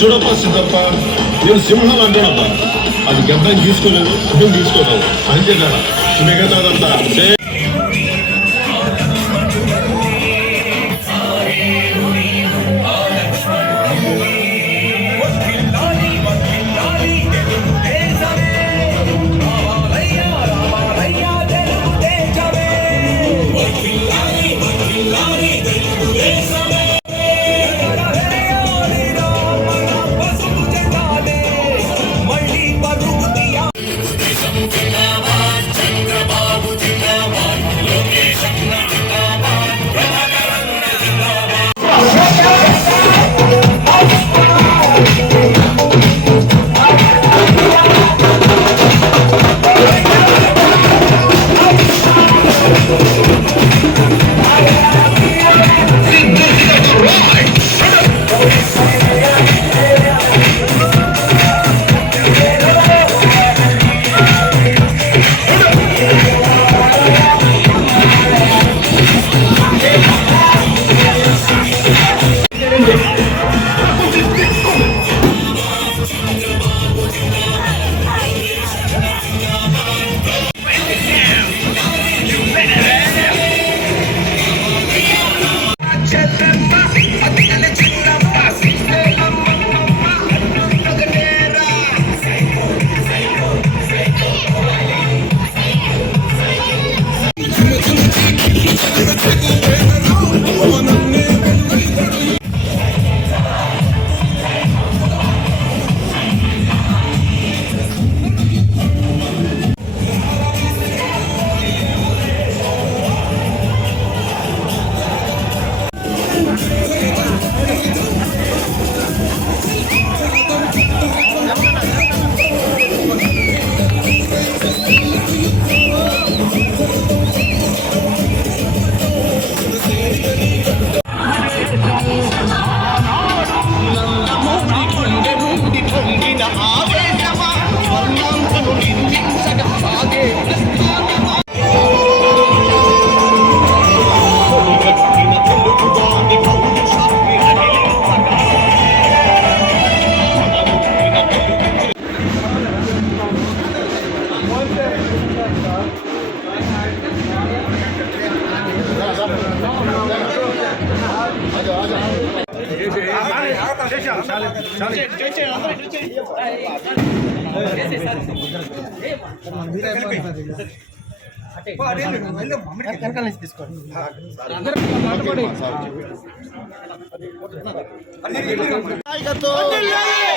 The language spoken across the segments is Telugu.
చూడప్ప సిద్ధప్ప నేను సింహం అంటానప్ప. అది గడ్డం తీసుకోలేదు అర్థం తీసుకోలేదు. అంతేనా మిగతాదంతా సే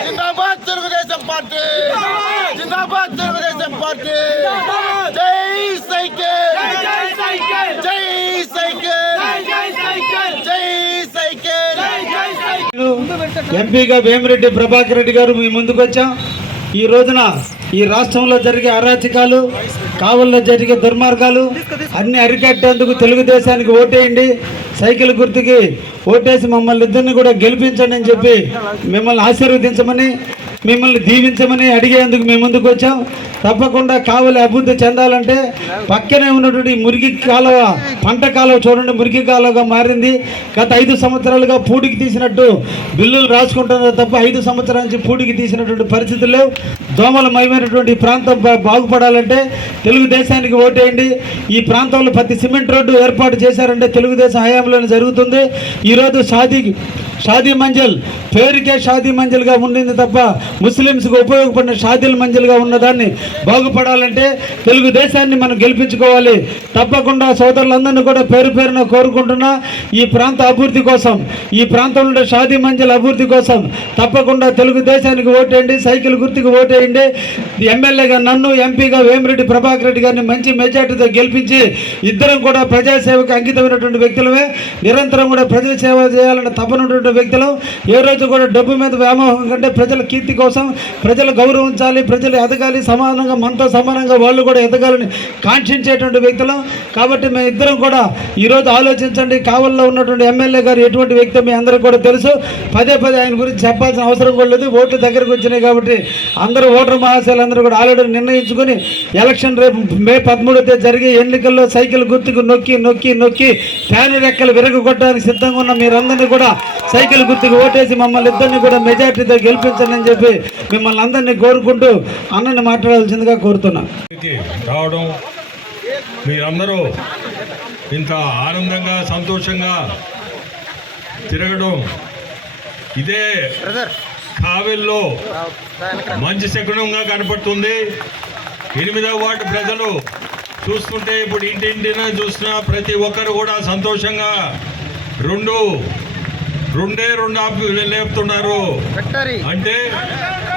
జిందాబాద్ తెలుగుదేశం పార్టీ జిందాబాద్ తెలుగుదేశం పార్టీ జై సైకిల్ జై సైకిల్ జై సైకిల్ జై సైకిల్ ఎంపీగా వేమిరెడ్డి ప్రభాకర్ రెడ్డి గారు మీ ముందుకు వచ్చాం. ఈ రోజున ఈ రాష్ట్రంలో జరిగే అరాచకాలు కావల్లో జరిగే దుర్మార్గాలు అన్ని అరికట్టేందుకు తెలుగుదేశానికి ఓటేయండి. సైకిల్ గుర్తుకి ఓటేసి మమ్మల్ని ఇద్దరిని కూడా గెలిపించండి అని చెప్పి మిమ్మల్ని ఆశీర్వదించమని మిమ్మల్ని దీవించమని అడిగేందుకు మేము ముందుకు వచ్చాం. తప్పకుండా కావలి అభివృద్ధి చెందాలంటే పక్కనే ఉన్నటువంటి మురికి కాలువ పంట కాలువ చూడండి మురికి కాలువగా మారింది. గత ఐదు సంవత్సరాలుగా పూడికి తీసినట్టు బిల్లులు రాసుకుంటున్నారు తప్ప ఐదు సంవత్సరాల నుంచి పూడికి తీసినటువంటి పరిస్థితుల్లో దోమలమయమైనటువంటి ప్రాంతం బాగుపడాలంటే తెలుగుదేశానికి ఓటేయండి. ఈ ప్రాంతంలో ప్రతి సిమెంట్ రోడ్డు ఏర్పాటు చేశారంటే తెలుగుదేశం హయాంలోనే జరుగుతుంది. ఈరోజు షాదీ షాదీ మంజల్ పేరుకే షాదీ మంజల్గా ఉండింది తప్ప ముస్లిమ్స్కి ఉపయోగపడిన షాదీల మంజల్గా ఉన్నదాన్ని బాగుపడాలంటే తెలుగుదేశాన్ని మనం గెలిపించుకోవాలి. తప్పకుండా సోదరులందరినీ కూడా పేరు పేరున కోరుకుంటున్నా. ఈ ప్రాంత అభివృద్ధి కోసం ఈ ప్రాంతంలో ఉండే షాదీ మంజల్ అభివృద్ధి కోసం తప్పకుండా తెలుగుదేశానికి ఓటేయండి సైకిల్ గుర్తుకు ఓటేయండి. ఎమ్మెల్యేగా నన్ను ఎంపీగా వేమిరెడ్డి ప్రభాకర్ రెడ్డి గారిని మంచి మెజార్టీతో గెలిపించి ఇద్దరం కూడా ప్రజాసేవకు అంకితమైనటువంటి వ్యక్తులమే. నిరంతరం కూడా ప్రజల సేవ చేయాలన్న తప్పనటువంటి వ్యక్తులు ఏ రోజు కూడా డబ్బు మీద వ్యామోహం కంటే ప్రజల కీర్తి కోసం ప్రజలు గౌరవించాలి ప్రజలు ఎదగాలి సమానంగా మనతో సమానంగా వాళ్ళు కూడా ఎదగాలని కాంక్షించేటువంటి వ్యక్తులు. కాబట్టి మేము ఇద్దరం కూడా ఈరోజు ఆలోచించండి. కావల్లో ఉన్నటువంటి ఎమ్మెల్యే గారు ఎటువంటి వ్యక్తి మీ అందరికీ కూడా తెలుసు. పదే పదే ఆయన గురించి చెప్పాల్సిన అవసరం కూడా లేదు. ఓట్లు దగ్గరకు వచ్చినాయి కాబట్టి అందరూ ఓటర్ మహాశయాలు అందరూ కూడా ఆల్రెడీ నిర్ణయించుకొని ఎలక్షన్ రేపు మే పదమూడో తేదీ జరిగే ఎన్నికల్లో సైకిల్ గుర్తుకు నొక్కి నొక్కి నొక్కి ఫ్యాన్ రెక్కలు విరగొట్టడానికి సిద్ధంగా ఉన్న మీరందరినీ కూడా సైకిల్ సైకిల్ గుర్తుకు ఓటేసి మమ్మల్ని ఇద్దరిని కూడా మెజార్టీతో గెలిపించండి అని చెప్పి మిమ్మల్ని అందరినీ కోరుకుంటూ అన్నని మాట్లాడాల్సిందిగా కోరుతున్నా. రావడం మీరందరూ ఇంత ఆనందంగా సంతోషంగా తిరగడం ఇదే కావిల్లో మంచి శకునంగా కనపడుతుంది. ఎనిమిదవ వార్డు ప్రజలు చూస్తుంటే ఇప్పుడు ఇంటింటిన చూసిన ప్రతి ఒక్కరు కూడా సంతోషంగా రెండు రెండే రెండు ఆపి లేపుతున్నారు? అంటే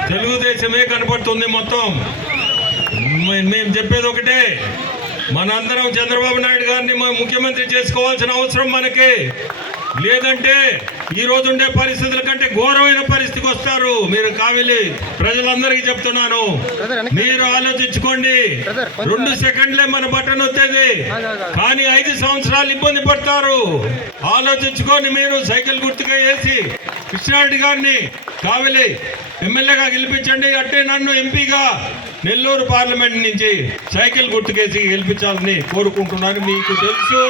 తెలుగుదేశమే కనపడుతుంది మొత్తం. మేము చెప్పేది ఒకటే. మనందరం చంద్రబాబు నాయుడు గారిని ముఖ్యమంత్రి చేసుకోవాల్సిన అవసరం మనకి. లేదంటే ఈ రోజు ఉండే పరిస్థితుల కంటే ఘోరమైన పరిస్థితికి వస్తారు మీరు కావిలి ప్రజలందరికీ చెప్తున్నాను. మీరు ఆలోచించుకోండి. రెండు సెకండ్లే మన బటన్ వచ్చేది కానీ ఐదు సంవత్సరాలు ఇబ్బంది పడతారు. ఆలోచించుకొని మీరు సైకిల్ గుర్తుగా వేసి కృష్ణారెడ్డి గారిని కావిలి ఎమ్మెల్యేగా గెలిపించండి. అట్టే నన్ను ఎంపీగా నెల్లూరు పార్లమెంట్ నుంచి సైకిల్ గుర్తుకేసి గెలిపించాలని కోరుకుంటున్నాను. మీకు తెలుసు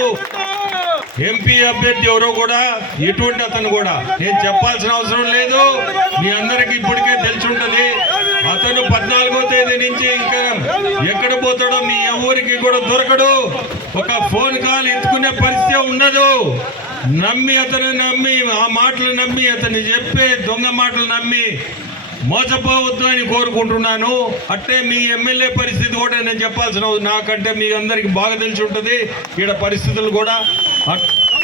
ఎంపీ అభ్యర్థి ఎవరో కూడా ఎటువంటి అతను కూడా. నేను చెప్పాల్సిన అవసరం లేదు. మీ అందరికి ఇప్పటికే తెలిసి ఉంటుంది అతను పద్నాలుగో తేదీ నుంచి ఇంకా ఎక్కడ పోతాడో మీ ఎవరికి కూడా దొరకడు. ఒక ఫోన్ కాల్ ఎత్తుకునే పరిస్థితి ఉండదు నమ్మి అతను నమ్మి ఆ మాటలు నమ్మి అతను చెప్పే దొంగ మాటలు నమ్మి మోసపోవద్దు అని కోరుకుంటున్నాను. అట్టే మీ ఎమ్మెల్యే పరిస్థితి కూడా నేను చెప్పాల్సిన నాకంటే మీ అందరికి బాగా తెలిసి ఉంటుంది. ఈడ పరిస్థితులు కూడా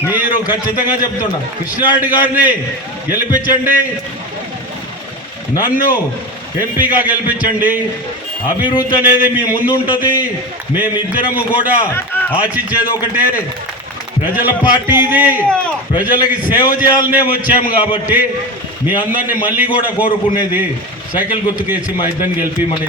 మీరు ఖచ్చితంగా చెప్తున్నా. కృష్ణారెడ్డి గారిని గెలిపించండి. నన్ను ఎంపీగా గెలిపించండి. అభివృద్ధి అనేది మీ ముందు ఉంటుంది మేమిద్దరము కూడా ఆశించేది ఒకటే. ప్రజల పార్టీ ఇది. ప్రజలకి సేవ చేయాలనే వచ్చాము కాబట్టి మీ అందరిని మళ్ళీ కూడా కోరుకునేది సైకిల్ గుర్తుకేసి మా ఇద్దరిని గెలిపిమని